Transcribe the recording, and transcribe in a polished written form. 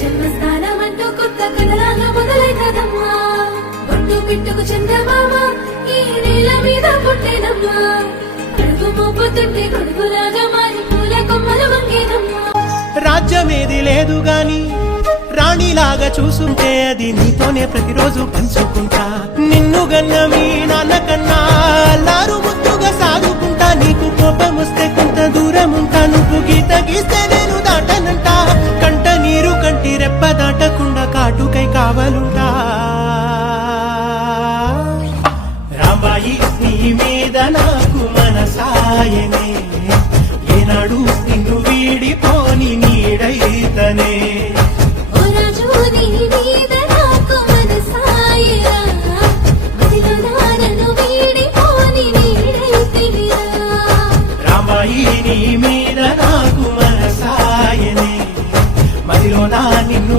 జన్మస్థానమంటూ కొత్త కథలాగా మొదలైతదమ్మా బొట్టు పిట్టుకు చందమామ ఈ నేల మీద పుట్టేనమ్మా అడుగు మోపుతుంటే గొడుగులాగా మారి పూల కొమ్మలు వంగేనమ్మా రాజ్యమేది లేదు గాని రాణిలాగా చూసుంటే అది నీతోనే ప్రతిరోజు పంచుకుంటా నిన్ను గన్న మీ నాన్న కన్నా లారు ముద్దుగా సాగుకుంటా నీకు కోపం వస్తే కొంత దూరం ఉంటా నువ్వు గీత గీస్తే నేను దాటనంట కంట నీరు కంటి రెప్ప దాటకుండా కాటుకై కావాలుంటా రాంబాయి నీ మీద నాకు మనసాయనే ఏనాడు నిన్ను వీడిపోని నీడైతనే నీ మీద నాకు మనసాయనే మదిలో నా నిన్ను